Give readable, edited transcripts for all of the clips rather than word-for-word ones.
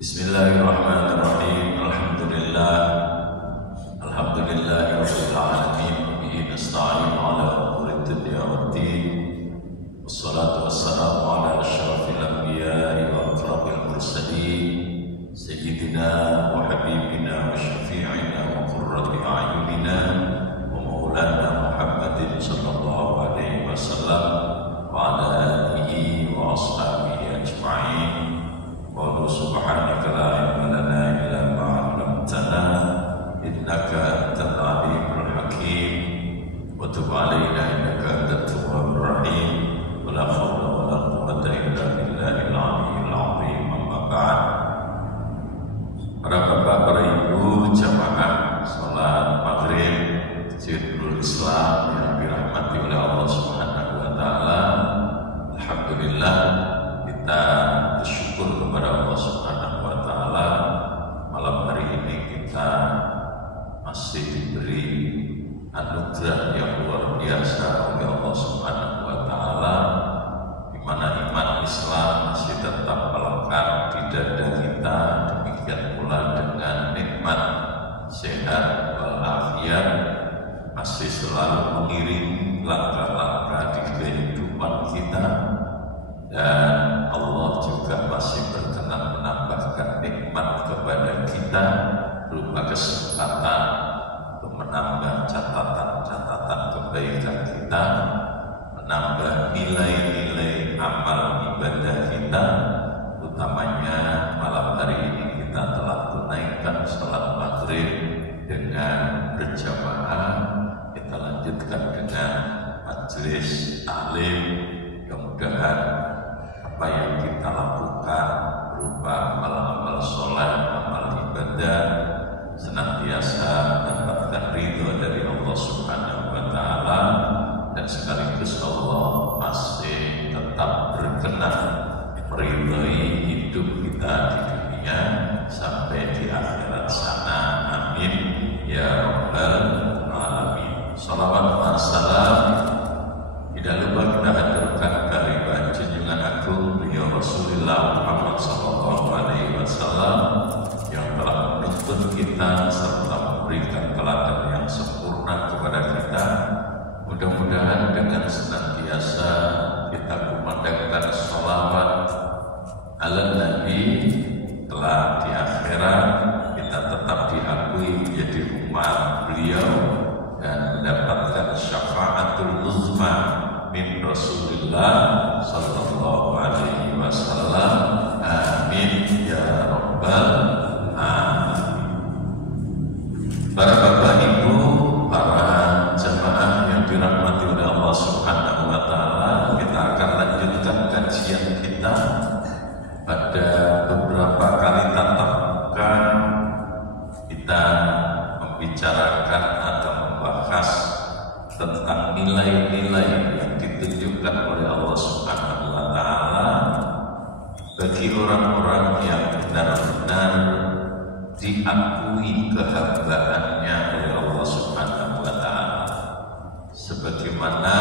Bismillahirrahmanirrahim. Alhamdulillahirabbil alamin. Bihi nasta'in 'ala umuri dunya waddin. Wassalatu wassalamu 'ala asyrafil anbiya'i wa akramil mursalin, sayyidina wa habibina wa syafi'ina wa qurrati a'yunina wa maulana Muhammadin sallallahu alaihi wasallam wa ala alihi wa ashabihi ajma'in. Qul subhanaka la ilma lana illa ma 'allamtana innaka antal alimul hakim wa tub 'alaina innaka antat tawwabur rahim wa la haula wa la quwwata illa billahil aliyyil 'azim. Amma ba'd. Para bapak, para ibu, jamaah salat maghrib Masjidul Islam yang dirahmati oleh Allah Subhanahu wa taala. Alhamdulillah, kita bersyukur kepada Allah Subhanahu wa taala, malam hari ini kita masih diberi anugerah yang luar biasa oleh Allah Subhanahu wa taala, di mana iman Islam masih tetap melekat di dada kita, demikian pula dengan nikmat sehat walafiat masih selalu mengiringi langkah-langkah di kehidupan kita. Dan Allah juga masih berkenan menambahkan nikmat kepada kita berupa kesempatan untuk menambah catatan-catatan kebaikan kita, menambah nilai-nilai amal ibadah kita. Utamanya malam hari ini kita telah tunaikan salat maghrib dengan berjamaah. Kita lanjutkan dengan majelis taklim. Mudah-mudahan apa yang kita lakukan berupa amal-amal sholat, amal ibadah senantiasa mendapatkan ridho dari Allah Subhanahu wa taala, dan sekaligus Allah masih tetap berkenan meridhoi hidup kita di dunia sampai di akhirat sana. Amin ya rabbal alamin. Salawat wa salam tidak lupa kita haturkan kehadiran junjungan agung beliau Rasulullah Muhammad sallallahu alaihi wasallam yang telah menuntun kita serta memberikan teladan yang sempurna kepada kita. Mudah-mudahan dengan senantiasa kita kumandangkan sholawat ala Nabi, telah di akhirat kita tetap diakui menjadi umat beliau dan mendapatkan syafaatul uzma min Rasulillah sallallahu alaihi wasallam. Amin ya rabbal alamin. Para bapak ibu, para jamaah yang dirahmati oleh Allah Subhanahu wa taala, kita akan lanjutkan kajian kita. Pada beberapa kali tatap muka kita membicarakan atau membahas tentang nilai-nilai yang ditunjukkan oleh Allah Subhanahu wa taala bagi orang-orang yang benar-benar diakui kehambaannya oleh Allah Subhanahu wa taala, sebagaimana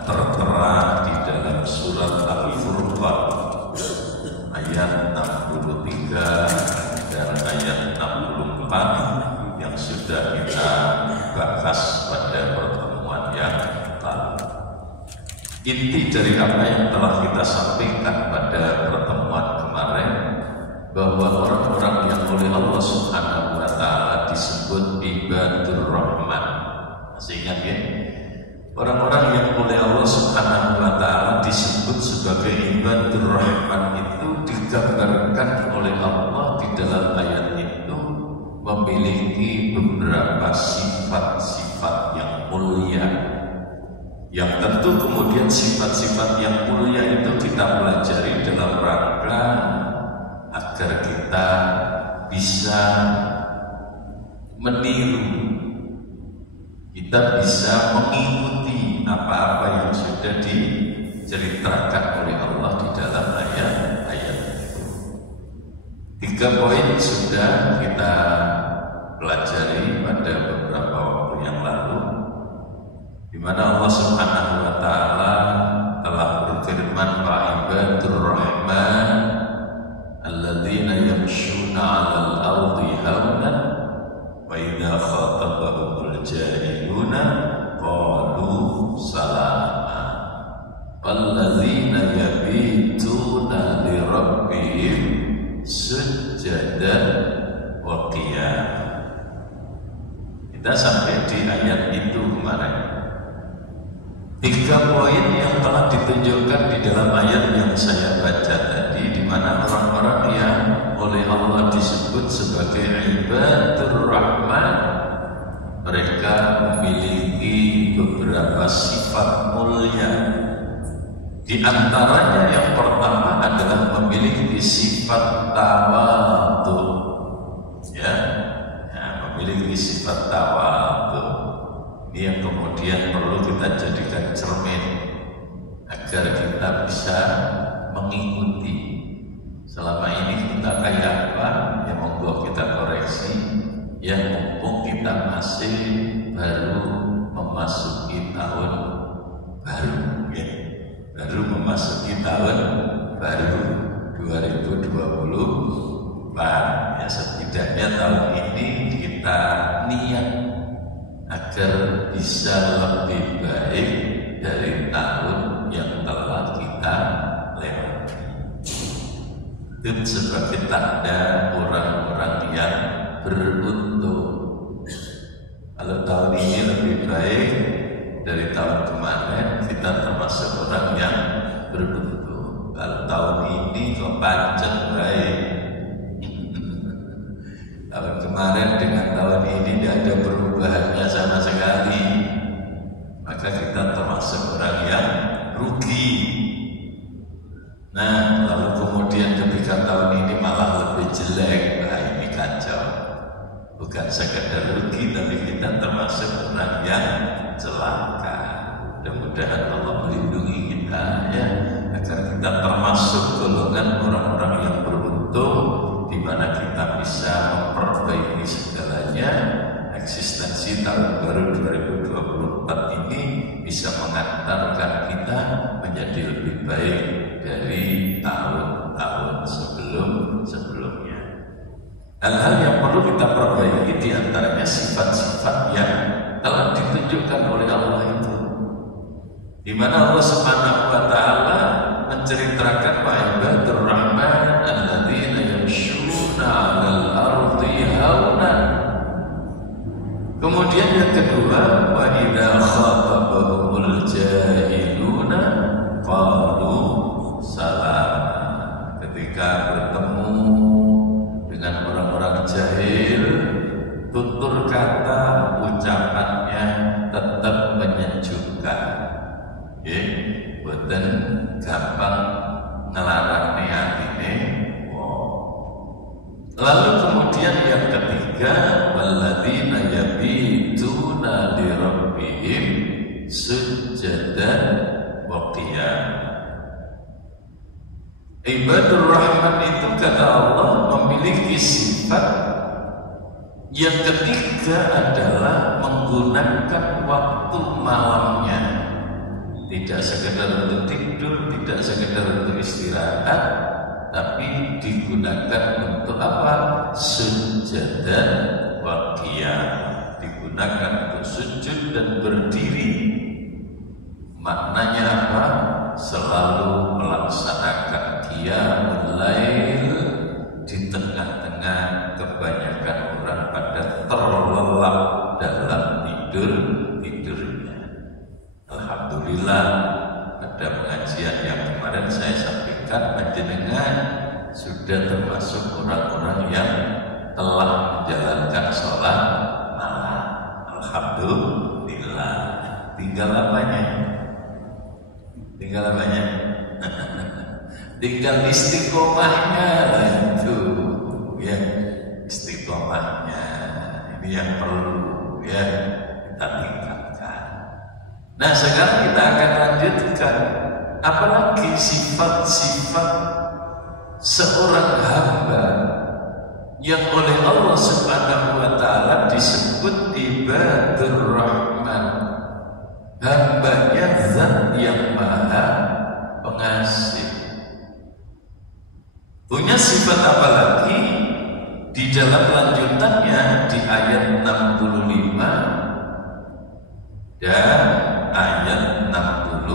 tertera di dalam surat Al-Furqan ayat 63 dan ayat 64 yang sudah kita bahas pada pertemuan yang lalu. Inti dari apa yang telah kita sampaikan pada pertemuan kemarin, bahwa orang-orang yang oleh Allah Subhanahu wa taala disebut ibadur rahman. Masih ingat ya? Orang-orang yang oleh Allah Subhanahu wa taala disebut sebagai ibadur rahman itu digambarkan oleh Allah di dalam ayat itu memiliki beberapa sifat-sifat yang mulia, yang tentu kemudian sifat-sifat yang mulia itu kita pelajari dalam rangka agar kita bisa meniru, kita bisa mengikuti apa-apa yang sudah diceritakan oleh Allah di dalam ayat-ayat itu. 3 poin sudah kita pelajari pada beberapa waktu yang lalu, di mana Allah Subhanahu wa taala telah berfirman, "Ibadur Rahman alladzina yamshuna walladzina yabituna li rabbihim sujjadan wa qiyam. Kita sampai di ayat itu kemarin. 3 poin yang telah ditunjukkan di dalam ayat yang saya baca tadi, di mana orang-orang yang oleh Allah disebut sebagai ibadur rahman, mereka memiliki beberapa sifat mulia. Di antaranya yang pertama adalah memiliki sifat tawadhu, ya, memiliki sifat tawadhu. Ini yang kemudian perlu kita jadikan cermin agar kita bisa mengikuti. Selama ini kita kayak apa? Ya monggo kita koreksi. Ya mumpung kita masih baru memasuki tahun baru, ya. Baru memasuki tahun baru 2024. Ya, setidaknya tahun ini kita niat agar bisa lebih baik dari tahun yang telah kita lewati. Itu sebagai tanda orang-orang yang beruntung. Kalau tahun ini lebih baik dari tahun kemarin, kita termasuk orang yang beruntung. Kalau tahun ini kok pancet baik, tahun kemarin dengan tahun ini tidak ada perubahannya sama sekali, maka kita termasuk orang yang rugi. Nah, lalu kemudian ketika tahun ini malah lebih jelek, nah ini kacau. Bukan sekedar rugi, tapi kita termasuk orang yang celaka. Mudah-mudahan Allah melindungi kita, ya, agar kita termasuk golongan orang-orang yang beruntung, di mana kita bisa memperbaiki segalanya. Eksistensi tahun baru 2024 ini bisa mengantarkan kita menjadi lebih baik dari tahun-tahun sebelumnya. Hal-hal yang perlu kita perbaiki di antaranya sifat-sifat yang telah ditunjukkan oleh Allah itu, di mana Allah Subhanahu wa taala menceritakan wa ibadur rahman alladzina yamshuna 'alal ardi haunan. Kemudian yang kedua, wa idza khatabahumul jahiluna qalu salam. Ketika bertemu dengan orang-orang jahil, tutur kata ucapannya tetap menyejukkan. Boten gampang ngelarang atine. Lalu kemudian yang ketiga, walladzina yabituna li rabbihim sujjadan wa qiyam. Ibadur rahman itu kata Allah memiliki sifat yang ketiga adalah menggunakan waktu malamnya tidak sekedar untuk tidur, tidak sekedar untuk istirahat, tapi digunakan untuk apa? Sujjadan wa qiyam, digunakan untuk sujud dan berdiri. Maknanya apa? Selalu melaksanakan qiyamul lail di tengah-tengah kebanyakan orang pada terlelap dalam tidurnya. Alhamdulillah, pada pengajian yang kemarin saya sampaikan, panjenengan sudah termasuk orang-orang yang telah menjalankan sholat malam. Alhamdulillah. Tinggal apanya? Tinggal istiqomahnya itu, ya, istiqomahnya ini yang perlu, ya, kita tingkatkan. Nah, sekarang kita akan lanjutkan apalagi sifat-sifat seorang hamba yang oleh Allah Subhanahu wa taala disebut ibadur rahman, hambanya zat yang maha pengasih. Punya sifat apa lagi? Di dalam lanjutannya di ayat 65 dan ayat 66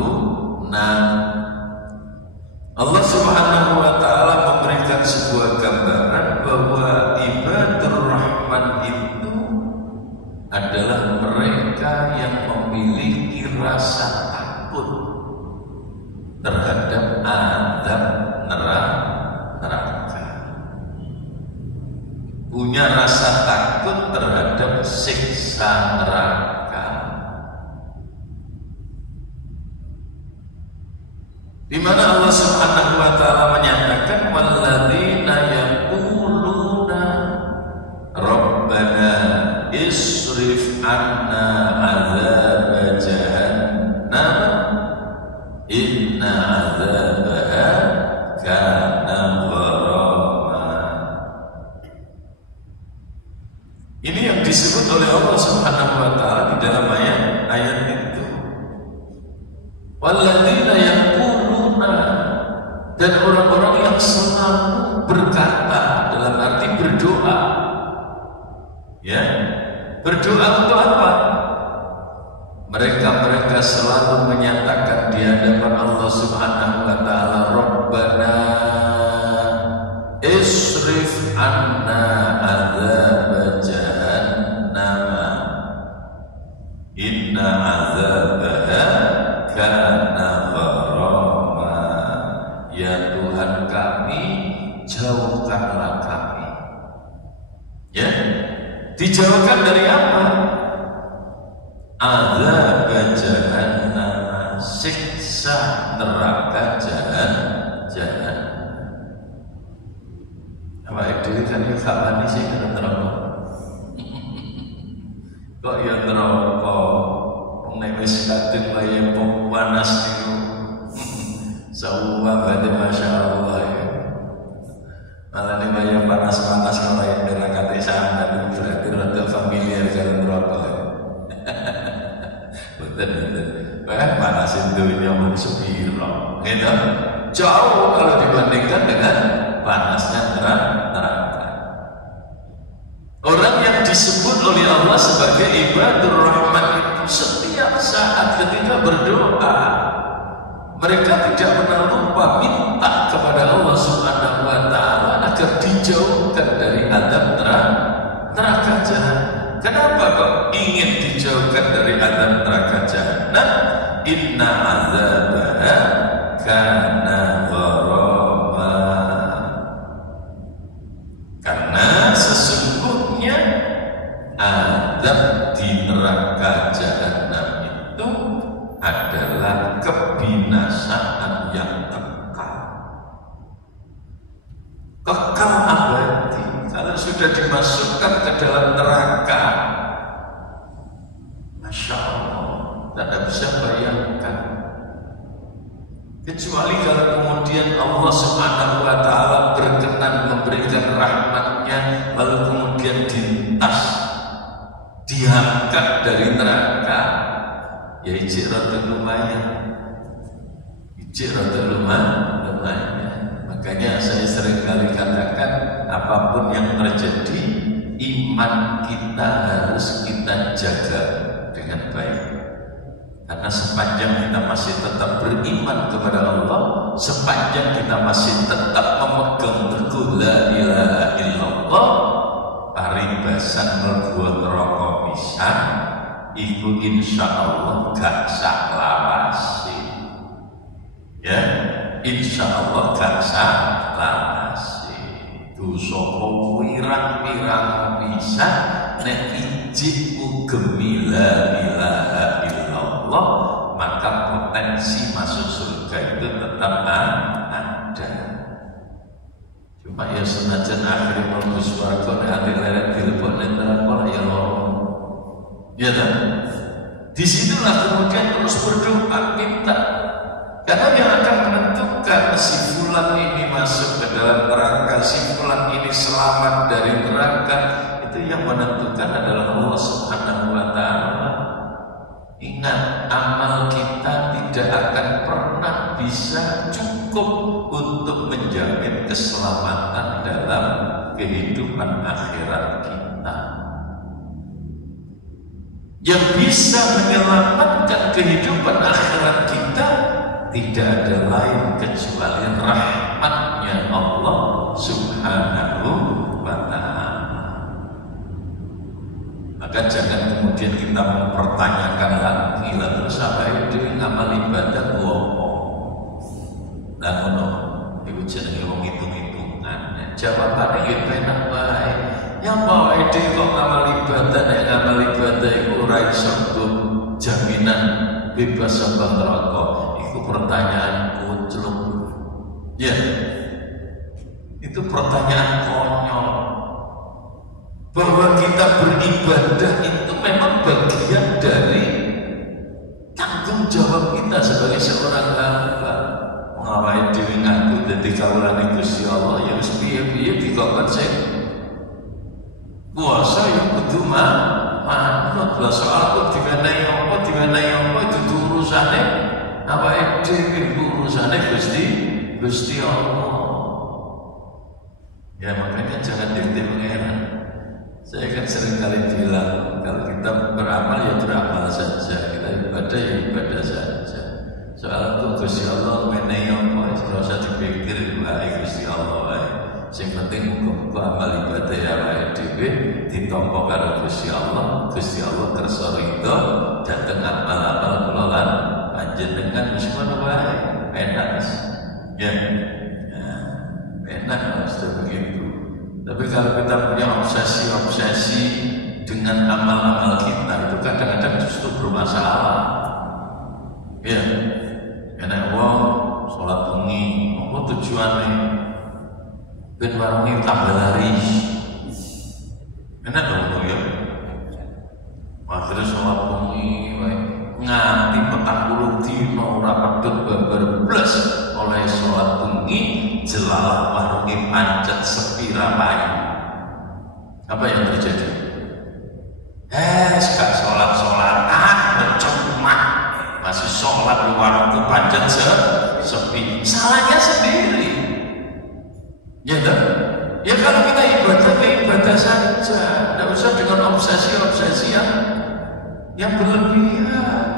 terhadap azab neraka, punya rasa takut terhadap siksa neraka, di mana Allah Subhanahu wa taala menyatakan walladzina yaquluna rabbana isrif 'anna 'adzab jahannam inna 'adzabaha kana gharama. Ini yang disebut oleh Allah Subhanahu wa taala di dalam ayat itu. Walladzina yaquluna, dan orang-orang yang selalu berkata, dalam arti berdoa. Ya, berdoa untuk apa? Mereka selalu menyatakan di hadapan Allah Subhanahu wa taala, Rabbana isrif 'anna 'adzab jahannam inna 'adzabaha kana gharama. Ya Tuhan kami, jauhkanlah kami. Ya, dijauhkan dari apa? Azab jahannam, siksa neraka jahannam. Apa itu kan ya kapan sih kena neraka? Kok ya neraka? Nek wis kadung kaya panas niku. Sawa badhe masyaallah ya. Malah nek kaya panas-panas kalau yang neraka sana berarti rada familiar karo neraka. Betul. Panasin dunia mun sepiro, gitu. Jauh kalau dibandingkan dengan panasnya neraka. Orang yang disebut oleh Allah sebagai ibadur rahman itu setiap saat ketika berdoa, mereka tidak pernah lupa minta kepada Allah Subhanahu wa taala agar dijauhkan dari azab neraka jahanam. Kenapa kok ingin dijauhkan dari azab neraka jahanam? Inna azabaha kana gharama. Karena sesungguhnya azab di neraka jahanam itu adalah kebinasaan yang kekal. Kekal abadi. Kalau sudah dimasukkan ke dalam neraka, Masya Allah, tidak bisa bayangkan. Kecuali kalau kemudian Allah Subhanahu wa taala berkenan memberikan rahmatnya, lalu kemudian ditas, diangkat dari neraka, ya ijik rada lumayan. Makanya saya sering kali katakan, apapun yang terjadi, iman kita harus kita jaga dengan baik. Karena sepanjang kita masih tetap beriman kepada Allah, sepanjang kita masih tetap memegang teguh la ilaha illallah, paribasan mlebu neraka pisan, iku insyaallah gak salawasi. Ya, insyaallah gak salawasi. Dosa wirang-wirang pisan nek ijik ugemi la ilaha illallah, maka potensi masuk surga itu tetap ada. Cuma ya senajan akhirnya mlebu swarga nek ati leret dilebok ning neraka ya loro. Ya kan? Disitulah kemudian terus berdoa minta. Karena yang akan menentukan si fulan ini masuk ke dalam neraka, si fulan ini selamat dari neraka, itu yang menentukan adalah Allah Subhanahu wa taala. Ingat, amal kita tidak akan pernah bisa cukup untuk menjamin keselamatan dalam kehidupan akhirat kita. Yang bisa menyelamatkan kehidupan akhirat kita tidak ada lain kecuali rahmatnya Allah Subhanahu wa ta'ala. Maka jangan kemudian kita mempertanyakan lagi, lalu sampai itu ngamal ibadah bohong. jawabane nggih penak wae. Ya apa ide kok ngamal ibadah nek ngamal ibadah iku ora iso jaminan bebas saka neraka. Iku pertanyaan kucluk. Ya. Itu pertanyaan konyol. Bahwa kita beribadah itu memang bagian dari tanggung jawab kita sebagai seorang hamba. Mengawai diri ngaku dadi kawulane Gusti Allah ya wis piye-piye dikokon sing puasa ya kudu manut lah soal kok diwenehi apa itu urusane awake dhewe urusane Gusti Allah. Ya makanya jangan dikte pangeran. Saya kan sering kali bilang kalau kita beramal ya beramal saja, kita ibadah ya ibadah saja. Soal itu Gusti Allah menehi apa ora usah dipikir wae Gusti Allah. Sing penting muga amal ibadah ya awake dhewe ditampa karo Gusti Allah. Gusti Allah kersa ridho dhateng amal-amal kula lan panjenengan wis ngono wae. Enak. Ya. Enak sudah begitu. Tapi kalau kita punya obsesi dengan amal-amal kita itu kadang-kadang justru bermasalah. Ya, enak wong sholat bengi, apa tujuannya? Ben warungi tambah laris. Enak dong ya. Akhirnya sholat bengi, nganti 40 dino ora pedhot babar blas oleh sholat bengi. Jelalah warungi pancet sepi ramai. Apa yang terjadi? Gak sholat-sholatan bercuma masih sholat di warungku pancet sepi. Salahnya sendiri. Ya kan? Ya kalau kita ibadah saja, tidak usah dengan obsesi yang berlebihan.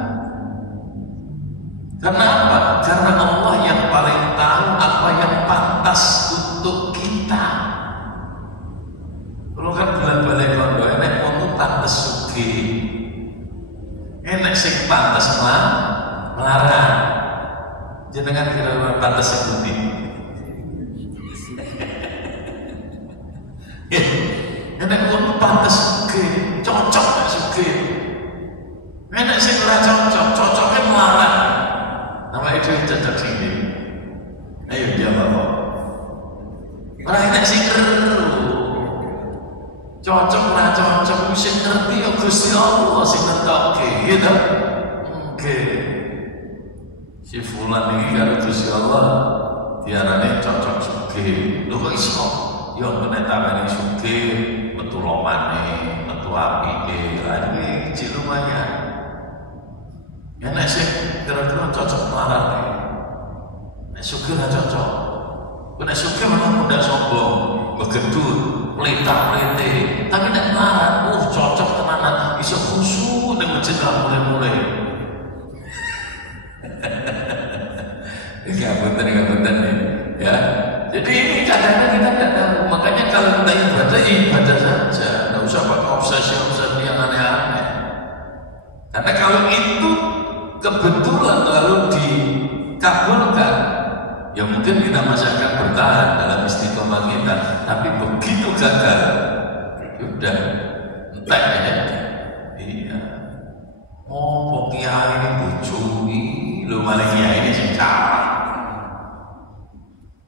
Karena apa? Karena Allah yang paling tahu apa yang pantas untuk kita. Kalau kan bulan-bulan kondo enek wong pantes sugih. Enek sing pantes melarang. Jenengan kira pantes sepundi? Enek wong pantes sugih, cocok nek sugih. Enek sing ora cocoknya melarang. Nama itu yang cocok sini. Ayo jawab. Orang enak sih cocok lah cocok. Sing ngerti ya Gusti Allah sing ngertoke, gitu. Oke. Si fulan ini karo Gusti Allah diarani cocok sugih. Lho kok iso? Ya menek tamene sugih, metu lomane, metu apike. Lah iki lumayan. Nek sing kira-kira cocok melarang. Nek sugih ora cocok. Nek sugih memang mudah sombong, begedut, pelita-pelite. Tapi nek melarang, cocok tenanan, iso khusyuk nek masjid mulai-mulai. Ngapunten nih, ya. Jadi ini kadang-kadang kita tidak tahu. Makanya kalau kita ibadah saja, nggak usah pakai obsesi yang aneh-aneh. Karena kalau itu kebetulan lalu dikabulkan, ya mungkin kita masih akan bertahan dalam istiqomah kita. Tapi begitu gagal, sudah entek ya. Iya. Oh, kiai ini bujui, lu malah kiai ini sing salah.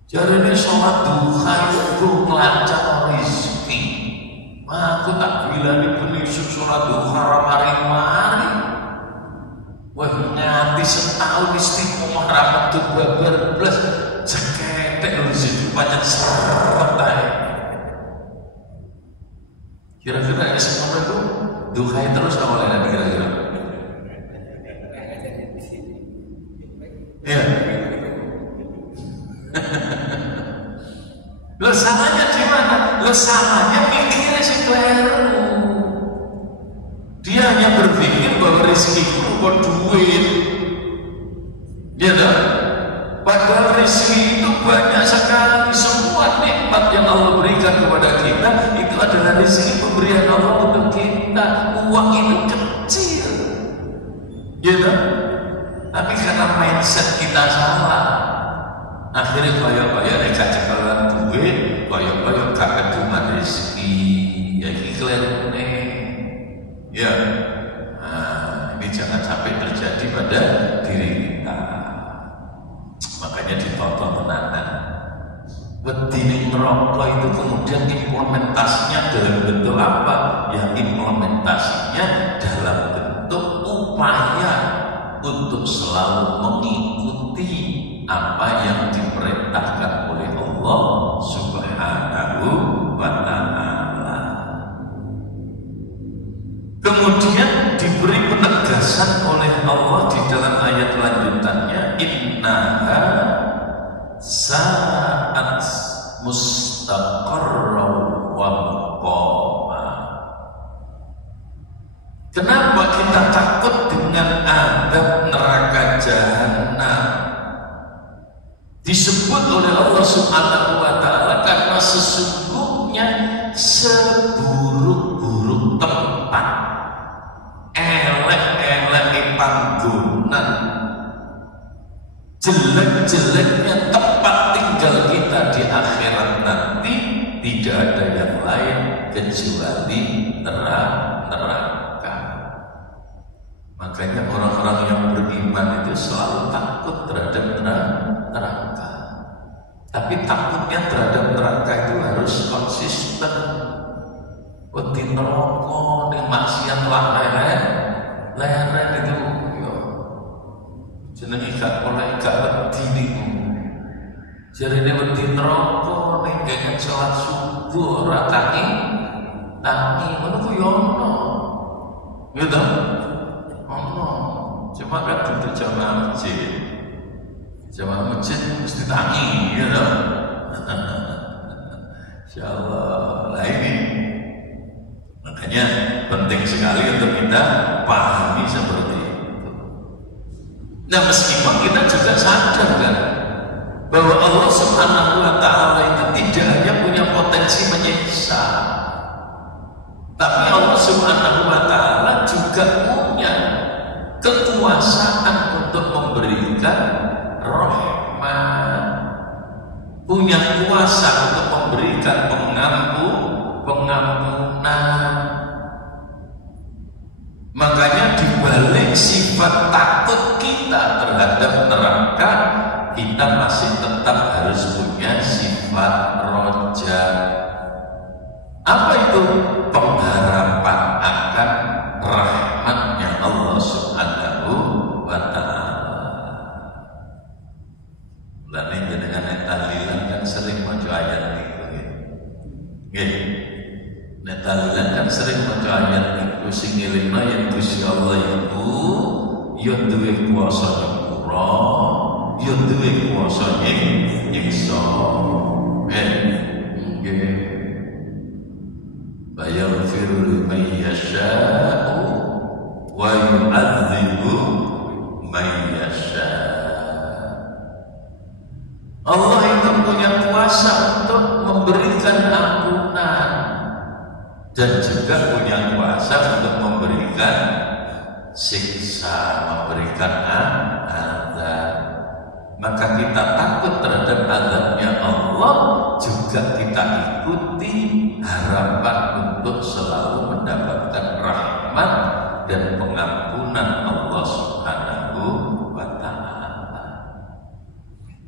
Jadi ini sholat duha itu melancar rezeki. Aku tak bilang diberi sholat duha ramari-mari. Wah nganti setahun istiqomah rapat tuh berbeblas ceketek lu situ banyak seret aja. Kira-kira ya semua itu duhai terus awalnya nanti kira-kira. Iya. Lo salahnya di mana? Lo salahnya mikirnya si keliru. Dia hanya berpikir bahwa rezeki itu bukan duit, ya kan? Padahal rezeki itu banyak sekali. Semua nikmat yang Allah berikan kepada kita itu adalah rezeki pemberian Allah untuk kita. Uang itu kecil, ya kan? Tapi karena mindset kita salah, Akhirnya kaya-kaya nek gak cekelan duwe, kaya-kaya gak keduman rezeki. Ya iki klerune. Ya. Nah, ini jangan sampai terjadi pada diri kita. Makanya ditonton tenanan. Wedi merokok itu kemudian implementasinya dalam bentuk apa? Ya implementasinya dalam bentuk upaya untuk selalu mengikuti apa yang diperintahkan oleh Allah Subhanahu wa Ta'ala. Kemudian diberi penegasan oleh Allah di dalam ayat lanjutannya, innaha sa'at mustaqarra wa muqama. Kenapa kita takut dengan adab neraka jahanam? Disebut oleh Allah Subhanahu wa Ta'ala karena sesungguhnya seburuk-buruk tempat, elek-elek panggonan, jelek-jeleknya tempat tinggal kita di akhirat nanti, tidak ada yang lain kecuali neraka. Makanya orang-orang yang beriman itu selalu takut terhadap neraka. Tapi takutnya terhadap neraka itu harus konsisten. Wedi neraka ning maksiat lah leren itu yo. Jenenge gak oleh gak wedi niku. Jarine wedi neraka ning gengen salat subuh ora tangi ngono ku yo ono. Ya ta? Ono. Cuma kan itu jamaah masjid. Jamaah masjid mesti tangi, ya toh. Insyaallah. Lah ini makanya penting sekali untuk kita pahami seperti itu. Nah, meskipun kita juga sadar kan bahwa Allah Subhanahu wa Ta'ala itu tidak hanya punya potensi menyiksa, tapi Allah Subhanahu wa Ta'ala juga punya kekuasaan untuk memberikan rahmat, punya kuasa untuk memberikan pengampunan. Makanya dibalik sifat takut kita terhadap neraka, kita masih tetap harus punya sifat roja. Apa itu? Pengharapan akan rahmatnya Allah Subhanahu wa Ta'ala. Mulane jenengan tahlilan kan sering maca ayat niku nggih. Nek tahlilan kan sering maca ayat niku sing ngelingno yen Gusti Allah iku ya duwe kuasa nyepura, ya duwe kuasa nyiksa. Nggih. Fayaghfiru liman yasha'u wa yu'adzibu man yasha'. Allah itu punya kuasa untuk memberikan ampunan dan juga punya kuasa untuk memberikan siksa, memberikan azab. Maka kita takut terhadap azabnya Allah, juga kita ikuti harapan untuk selalu mendapatkan rahmat dan pengampunan Allah Subhanahu wa Ta'ala.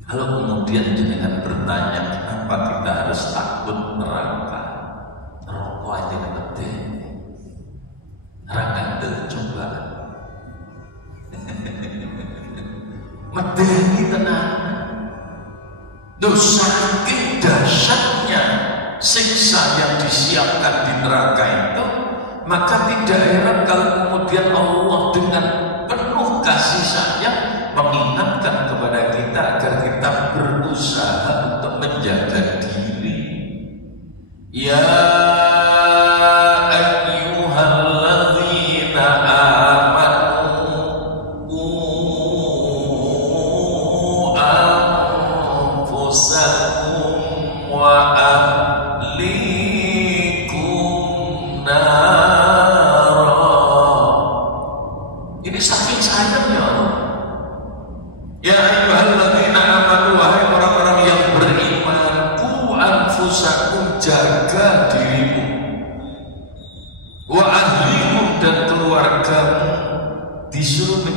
Kalau kemudian jenengan bertanya kenapa kita harus takut neraka, neraka aja gede, neraka itu coba medeni tenan. Saking dahsyatnya siksa yang disiapkan di neraka itu, maka tidak heran kalau kemudian Allah dengan penuh kasih sayang mengingatkan kepada kita agar kita berusaha untuk menjaga diri. Ya ayyuhalladzina amanu anfusakum wa ahlikum nara. Ini saking sayangnya Allah.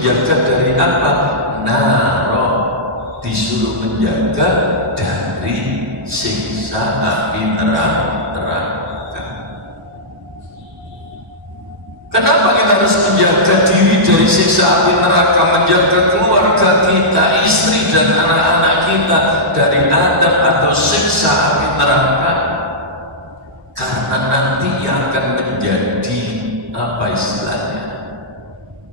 menjaga dari apa? Naro, disuruh menjaga dari siksa api neraka. Kenapa kita harus menjaga diri dari siksa api neraka, menjaga keluarga kita, istri dan anak-anak kita dari adab atau siksa api neraka? Karena nanti yang akan menjadi apa istilahnya,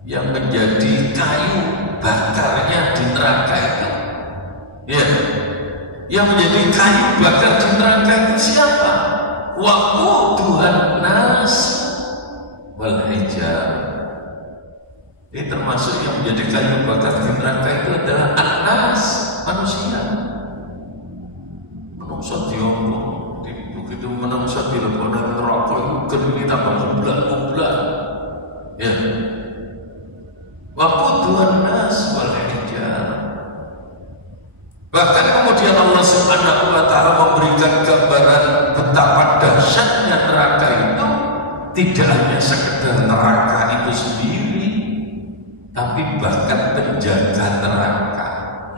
yang menjadi kayu bakarnya di neraka itu, ya, yang menjadi kayu bakar di neraka itu siapa? Waquduhan nas wal hijar. Ini termasuk yang menjadi kayu bakar di neraka itu adalah anas, manusia. Menungso diomong, begitu menungso di leponan neraka itu geni tambah bulan-bulan. Ya. Waquduhan nas wal hijar. Bahkan kemudian Allah Subhanahu wa taala memberikan gambaran betapa dahsyatnya neraka itu. Tidak hanya sekedar neraka itu sendiri, tapi bahkan penjaga neraka,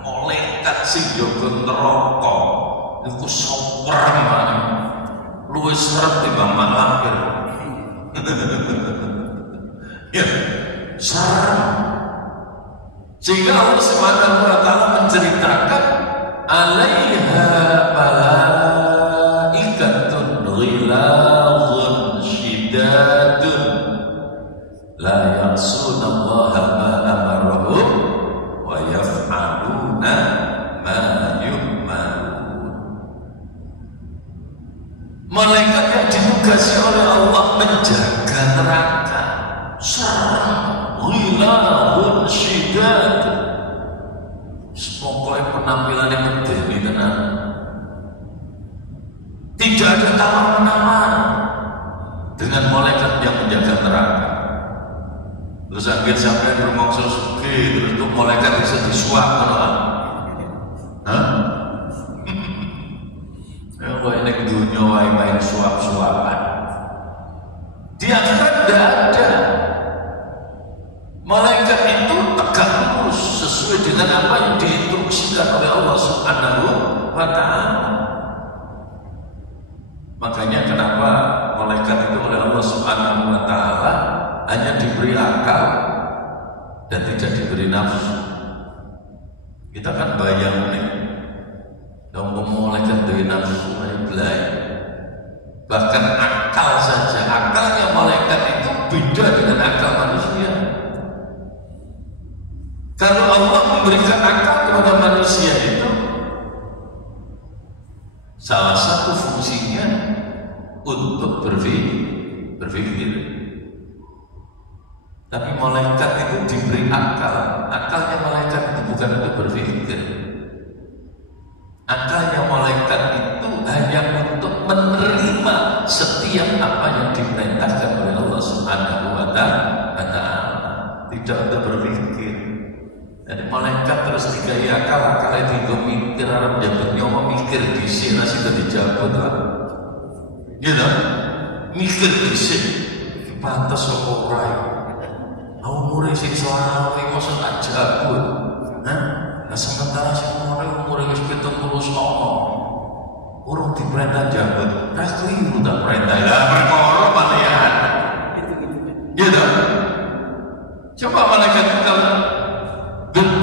malaikat sing jaga neraka iku soprang luwih serem timbang malampir. Ya, serem. Sehingga Allah Subhanahu wa taala menceritakan alaiha malaikatun ghilazun syidadun la ya'sunallaha ma amarahum wa yaf'aluna ma yu'marun. Malaikat yang ditugasi oleh Allah menjaga neraka, ghilazun syidadun. Pokoknya penampilannya medeni tenan. Tidak ada tawar-menawar dengan malaikat yang menjaga neraka. Terus akhir sampai di rumah suki, terus tuh malaikat bisa disuap kan? Hah? Kalau ini dunia main suap-suapan. Di akhirat tidak ada. Malaikat itu tegak lurus sesuai dengan apa yang diinstruksikan oleh Allah Subhanahu wa taala. Makanya kenapa malaikat itu oleh Allah Subhanahu wa taala hanya diberi akal dan tidak diberi nafsu. Kita kan bayang nih, kalau malaikat dari nafsu belai. Bahkan akal saja, akalnya malaikat itu beda dengan akal manusia. Kalau Allah memberikan akal kepada manusia itu, salah satu fungsinya untuk berpikir. Tapi malaikat itu diberi akal. Akalnya malaikat itu bukan untuk berpikir. Akalnya malaikat itu hanya untuk menerima setiap apa yang diperintahkan oleh Allah Subhanahu wa taala, tidak untuk berpikir. Jadi malaikat terus dikai akal, akalnya tiga mikir, Arab jatuh nyawa mikir di sini nasi tadi jabut lah. Gitu, mikir di sini, pantas sokorai. Umurnya sih selama masa tak jabut, nah sementara si umurnya sekitar 70 tahun, orang diperintah jabut, rasli udah perintah, lah perkara malian. Gitu, coba malaikat kalau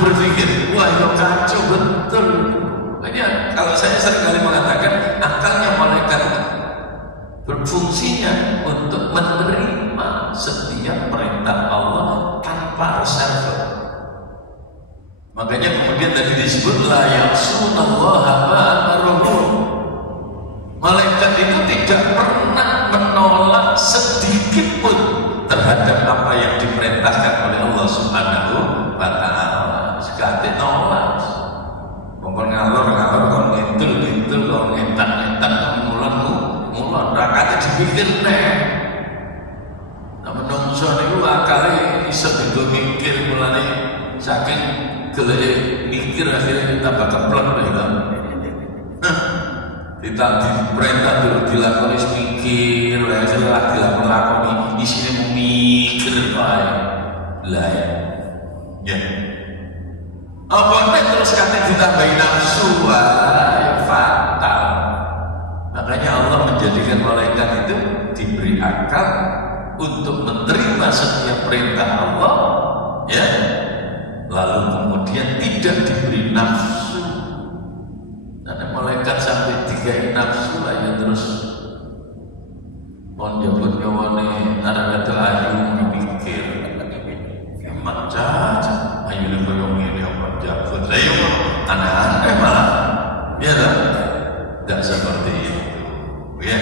berpikir, wah itu kacau betul. Makanya kalau saya seringkali mengatakan akalnya malaikat berfungsinya untuk menerima setiap perintah Allah tanpa reserve. Makanya kemudian tadi disebut la ya'sunallaha ma amarahum. Malaikat itu tidak pernah menolak sedikit pun terhadap apa yang diperintahkan oleh Allah Subhanahu wa taala. Sekali nolak. Kompon ngalor kon ngintul kon ngentak mulon rakate dipikir nek. Nah menungso niku akale iso digo mikir mulane saking geleke mikir akhirnya tambah keplek lho. Kita diperintah dulu dilakoni mikir, setelah dilakoni isine mikir wae. Lah Ya. Apa terus kata ditambahi nafsu, ya fatal. Makanya Allah menjadikan malaikat itu diberi akal untuk menerima setiap perintah Allah, ya. Lalu kemudian tidak diberi nafsu. Karena malaikat sampai 3 nafsu lah ya terus mon jabut nyawane arep ayu mikir. Macam ayu le koyo ngene apa jabut. Lah yo aneh-aneh malah. Ya tak? Enggak seperti itu. Ya,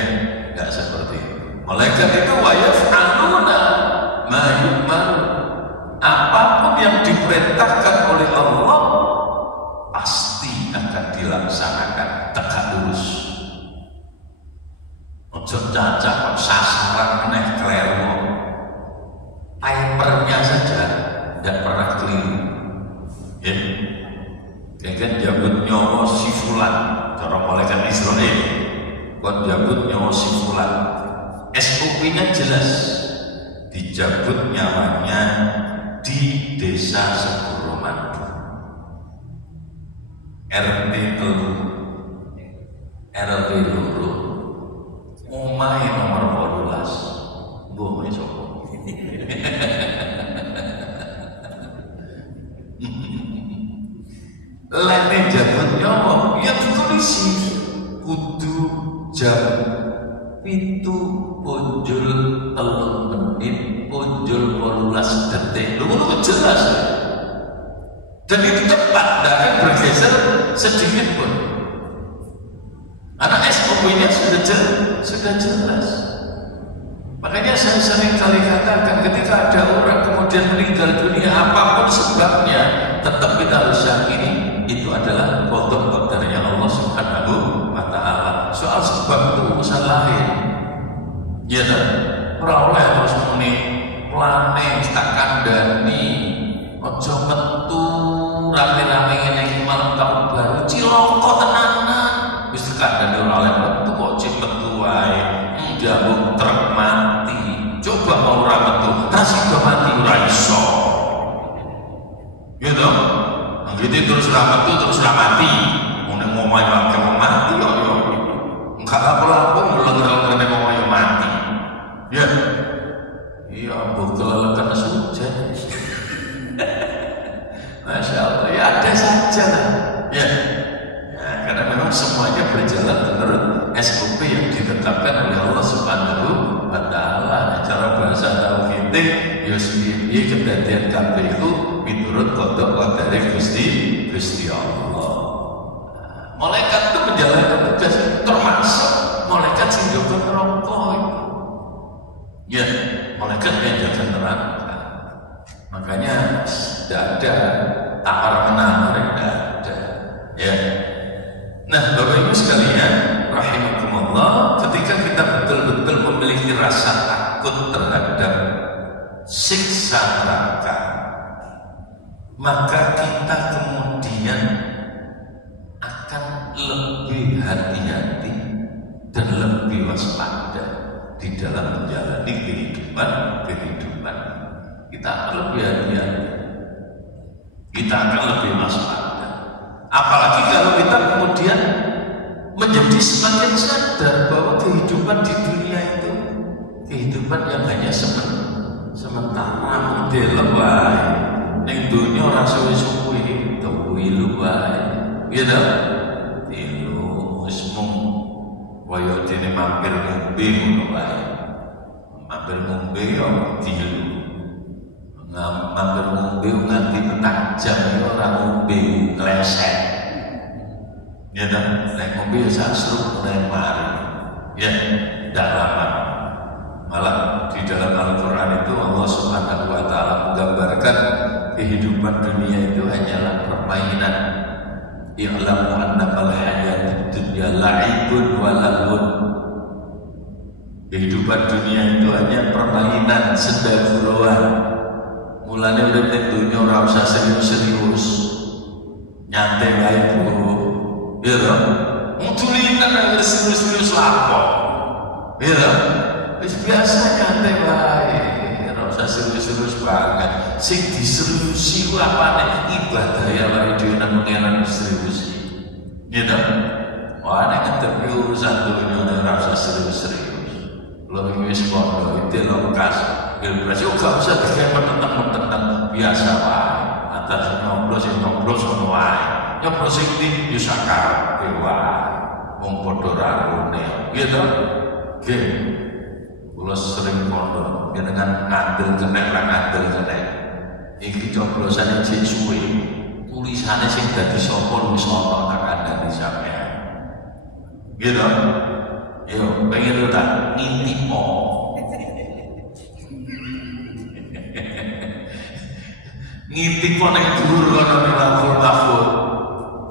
enggak seperti itu. Malaikat itu wayaf'aluna ma yu'mar. Apapun yang diperintahkan oleh Allah pasti akan dilaksanakan tegak lurus. Ojo cacat sasaran meneh kleru. Timernya saja tidak pernah keliru. Ya. Kan jabut nyawa si fulan, cara malaikat Israel. Kon jabut nyawa si fulan. SOP-nya jelas. Dijabut nyawanya di desa Sepuluh-Mandu. RT 2 omahe nomor 12 mbok sapa lene jabut nyawa ya ditulisi kudu jam 7:03 menit 18 detik lu jelas dan itu tepat, tidak akan bergeser sedikit pun karena SOP-nya sudah jelas. Makanya saya sering kali katakan ketika ada orang kemudian meninggal dunia apapun sebabnya tetap kita harus yakini itu adalah qada qadarnya Allah Subhanahu wa ta'ala. Soal sebab itu urusan lain ya kan? Ora oleh terus muni plane tak kandhani aja metu rame-rame ngene iki malam tahun baru ciloko tenanan wis kandhane ora oleh metu kok metu wae njabuk truk mati coba mau ora metu kasih do mati ora iso gitu gitu terus ora metu terus ora mati mune ngomong wae wong mati yo enggak apa-apa lenger-lenger ngomong mati ya iya mbok kelelekan sujen Masya Allah, ya ada saja lah ya. Karena memang semuanya berjalan menurut SOP yang ditetapkan oleh Allah Subhanahu wa ta'ala. Cara bahasa tauhid ya kedadian kabeh iku miturut qada qadare Gusti Allah. Malaikat itu menjalankan tugas termasuk malaikat sing jaga neraka itu. Ya, malaikat yang jaga neraka. Makanya tidak ada tawar-menawar, tidak ada. Ya. Nah, Bapak Ibu sekalian, rahimakumullah, ketika kita betul-betul memiliki rasa takut terhadap siksa neraka, maka kita kemudian akan lebih hati-hati dan lebih waspada di dalam menjalani kehidupan. Kita akan lebih hati-hati, kita akan lebih waspada. Apalagi kalau kita kemudian menjadi semakin sadar bahwa kehidupan di dunia itu kehidupan yang hanya sementara. Model wae ning dunya ora suwe-suwe tuwilu wae gitu. Ilu wis mung kaya dene mampir ngombe ngono wae. Mampir ngombe yo dilu mampir ngombe nganti petang jam ora ngombe klesek ya kan nek ngombe sasruk lempar ya tidak lama. Malah di dalam Al-Quran itu Allah Subhanahu wa ta'ala menggambarkan kehidupan dunia itu hanyalah permainan. I'lamu annamal hayatud dunya la'ibun wa lahun. Kehidupan dunia itu hanya permainan senda-guruan. Mulanya udah tentunya orang usah serius-serius, nyantai wae bro, ya kan? Mutulinan yang serius-serius lapor, ya kan? Biasa nyantai wae, usah serius-serius banget. Sing diseriusi ku apane? Ibadah ya wae dhewe nang pengenan serius. Gitu. Wah, nek ngetepi urusan dunia ora usah serius-serius. Lu wis kono itu lokas. Pilpres yo gak usah digawe menteng-menteng biasa wae. Atas nyoblos ngono wae. Nyoblos sing ndi yo sakarepe wae. Wong padha rarune. Gitu. Oke. Kula sering pondok dengan ngadil kenek lan ngadil kenek. Iki coblosane jek suwe. Tulisane sing dadi sapa wis ana nang kandhane sampean. Gitu. Yo, pengen ta ngintip mo. Ngintip kok nek dhuwur kono Lahul Mahfuz.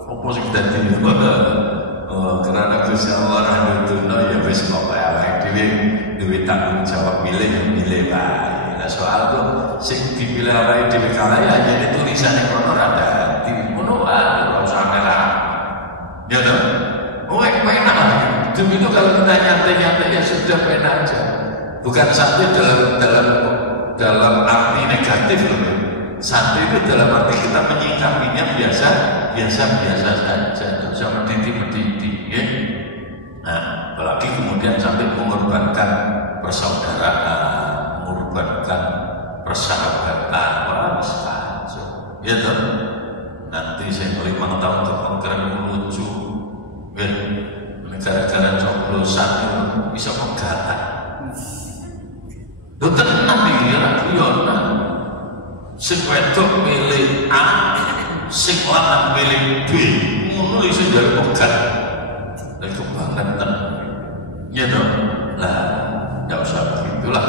Apa sing dadi? Karena Gusti Allah nuntun ya wis kok awake dhewe duwe tanggung jawab milih ya milih wae. Lah soal tuh sing dipilih awake dhewe kalah ya jadi tulisane kono ora dadi. Ngono wae ora usah ngelak. Ya toh? Enak aja. Demi itu kalau kita nyantai-nyantai ya sudah enak aja. Bukan santai dalam arti negatif loh. Santai itu dalam arti kita menyikapinya biasa saja, tidak usah mendidih-mendidih, ya. Nah, apalagi kemudian sampai mengorbankan persaudaraan, mengorbankan persahabatan, wah bisa, ya toh. Nanti saya 5 tahun kepengkeran lucu, ya. Gara-gara coblosan itu bisa menggatak. Lu tenang nih, ya, sing wedok milih A, sing lanang milih B, ngono iso dari pegat. Lah kebangetan. Ya dong. Lah, enggak usah begitulah.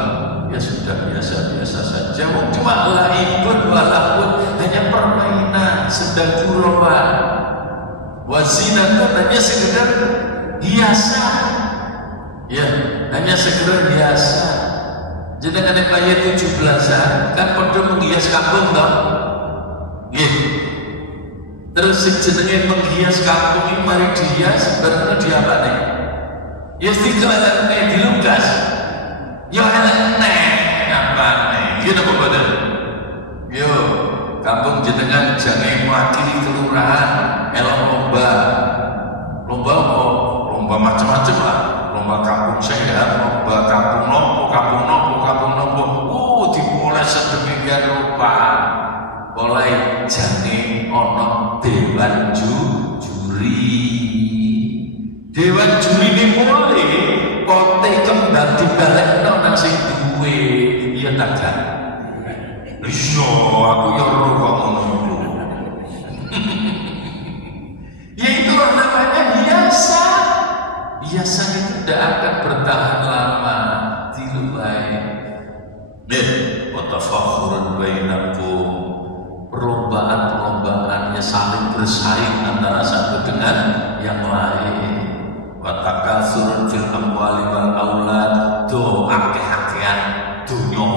Ya sudah biasa-biasa saja. Wong cuma laibun walaupun hanya permainan, sedang gurauan. Wazinatun hanya sekedar hiasan. Ya, hanya sekedar hiasan. Jadi kan kaya 17-an kan padha menghias kampung toh. Nggih. Terus sing jenenge menghias kampung iki mari dihias bareng diapane? Ya dikelakane dilungkas. Ya enak apane? Gitu apa boten? Yo, kampung jenengan jange mewakili kelurahan, elok lomba macam-macam lah. Lomba kampung sehat, lomba kampung nopo, dimulai sedemikian rupa. Mulai jane ono dewan juri. Dewan juri ini mulai kote kembang dibalekno nang sing duwe. Iya ta kan? Iya, aku yo ora kok ngono. Ya itulah namanya hiasan. Hiasan itu tidak akan bertahan lama, dilupai. Watafakhurun bainakum, perlombaan-perlombaannya saling bersaing antara satu dengan yang lain. Watakatsurun fil amwali wal aulad, do akeh-akehan dunyo,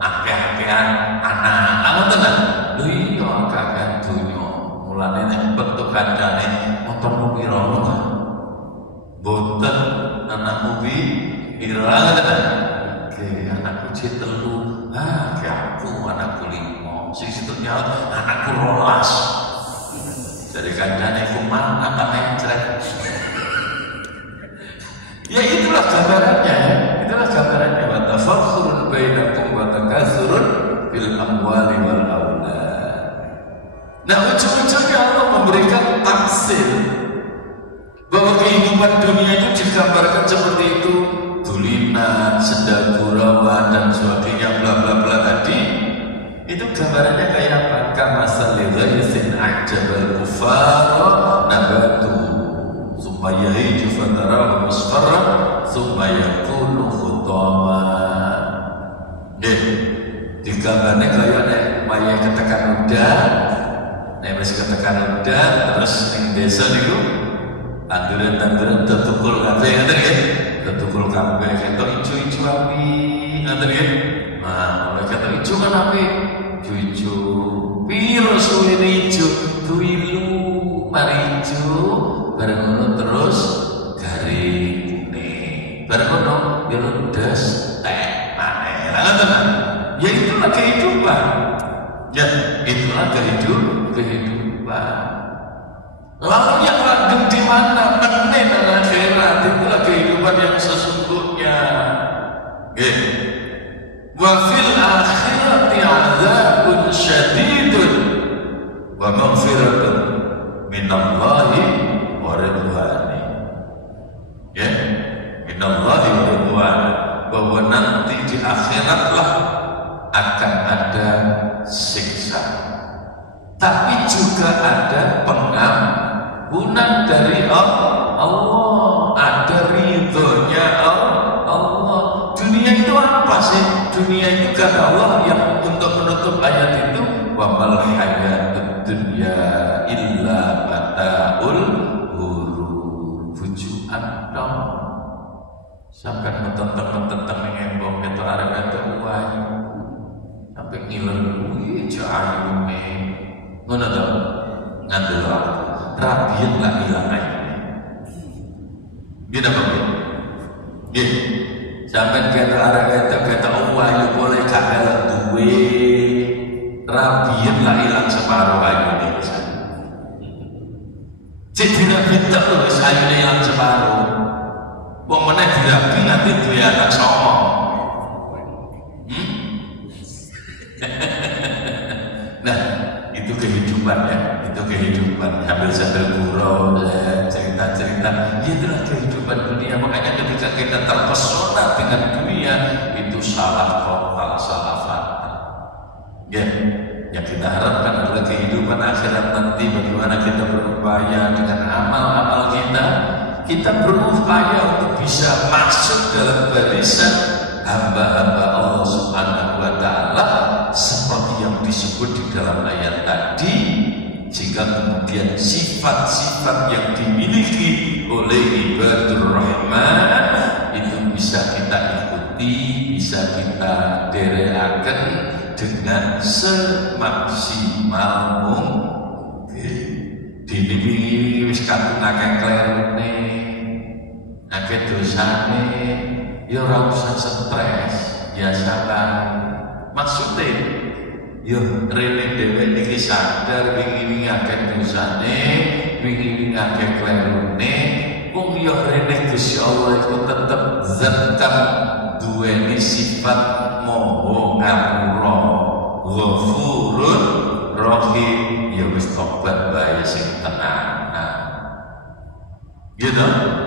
akeh-akehan anak. Ngoten tenan. Lho iya akeh-akehan dunyo. Mulane nek bentuk kancane motormu pira lho. Boten anakmu pirang tenan. Oke, anakku telu. Ah, aku anakku 5. Sing situ nyaut anakku 12. Jadi kancane kuman apa mencret. Ya itulah gambarannya ya. Itulah gambarannya wa tafakhurun bainakum wa takatsurun fil amwali wal aulad. Nah, ujung-ujungnya Allah memberikan tafsir bahwa kehidupan dunia itu digambarkan seperti itu, tulinan, sedang gurauan dan sebagainya bla bla bla tadi. Itu gambarannya kayak apa? Kamasalil ghaisin a'jabal kuffara nabatu summa yahiju fatarahu musfarran summa yakunu khutama. Digambarnya kayak nek maya ketekan udan, nek wis ketekan udan terus ning desa niku tanduran-tanduran tetukul kabeh ngoten nggih. Tetukul kabeh ketok ijo-ijo api ngoten nggih. Nah, oleh kata ijo kan api ijo. Piro suwene ijo? Duilu mari ijo bareng ngono terus garing kuning. Bareng ngono ya ludes tek maneh. Lah ngoten. Ya, itulah kehidupan. Lalu yang langgeng di mana? Menen akhirat. Itulah kehidupan yang sesungguhnya. Wa fil akhirati adzabun syadidun wa maghfiratun minallahi wa ridwani. Ya, minallahi wa ridwani. Bahwa nanti di akhiratlah akan ada siksa, tapi juga ada pengampunan dari Allah, ada ridhonya Allah. Dunia itu apa sih? Dunia itu kata Allah yang untuk menutup ayat itu, wa mal hayatud dunya illa mata'ul ghurur. Bujukan dong. Sampai menonton ngembong itu arep itu uang. Sampai ngiler kuwi jayu me. Ngono to. Ngandel rabian lah ilang ae. Dia dapat dia. Dia sampai kata arep itu kata uang boleh gak elok duwe. Rabian lah ilang separuh ayu ini. Cek dina bitek lho wis ayune ilang separuh. Wong meneh dirabi nanti duwe anak songo. Nah, itu kehidupan ya, itu kehidupan. Sambil gurau, cerita-cerita. Itulah kehidupan dunia. Makanya ketika kita terpesona dengan dunia, itu salah total, salah fatal. Ya, yang kita harapkan adalah kehidupan akhirat nanti. Bagaimana kita berupaya dengan amal-amal kita. Kita berupaya untuk bisa masuk dalam barisan hamba-hamba Allah Subhanahu wa Ta'ala seperti yang disebut di dalam ayat tadi, jika kemudian sifat-sifat yang dimiliki oleh ibadur rahman itu bisa kita ikuti, bisa kita dereaken dengan semaksimal mungkin. Dini wis kadung akeh klerune, akeh dosane, ya ora usah stres, ya sabar. Maksudnya, ya rene dhewe iki sadar wingi-wingi akeh dosane, wingi-wingi akeh klerune, wong ya rene Gusti Allah iku tetep zat kang duweni sifat Maha Ngapura, Ghafurur Rahim. Ya wis tobat wae sing tenanan. Gitu,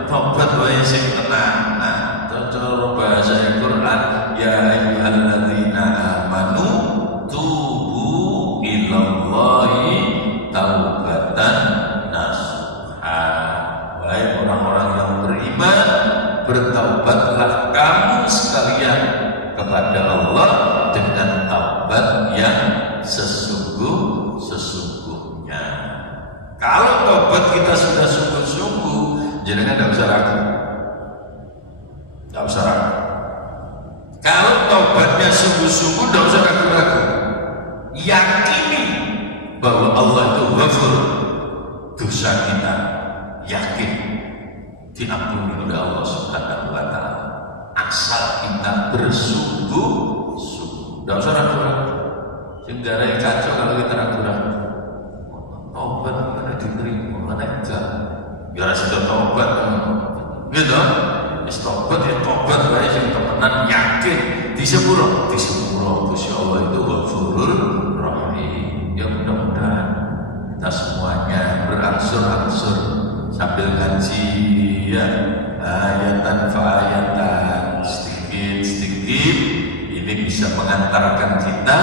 tobat wae sing tenanan. Cara bahasa Al-Qur'an, ya ayyuhalladzina amanu tubu ilallahi taubatan nasuha. Wahai orang-orang yang beriman, bertaubatlah kamu sekalian kepada Allah dengan taubat yang sesungguhnya. Kalau taubat kita sudah sungguh-sungguh, jangan tidak usah ragu. Tidak usah ragu. Kalau taubatnya sungguh-sungguh, tidak usah ragu-ragu. Yakini bahwa Allah itu ghafur. Dosa kita yakin diampuni oleh Allah Subhanahu wa Ta'ala. Asal kita bersungguh-sungguh. Tidak usah ragu-ragu. Sehingga kacau kalau kita ragu-ragu. Taubat mana diterima, mana enggak? Ya sudah taubat, gitu. Taubat ya taubat, baik yang temenan yakin di sepuro Gusti Allah itu Ghafurur Rahim. Ya mudah-mudahan kita semuanya berangsur-angsur sambil ngaji ya ayatan fa'ayatan sedikit ini bisa mengantarkan kita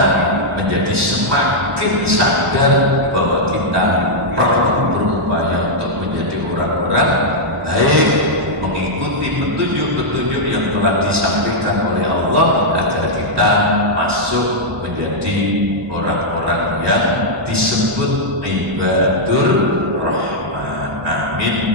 menjadi semakin sadar bahwa kita perlu berupaya untuk menjadi orang-orang baik, mengikuti petunjuk-petunjuk yang telah disampaikan oleh Allah agar kita masuk menjadi orang-orang yang disebut ibadur rahman. Amin.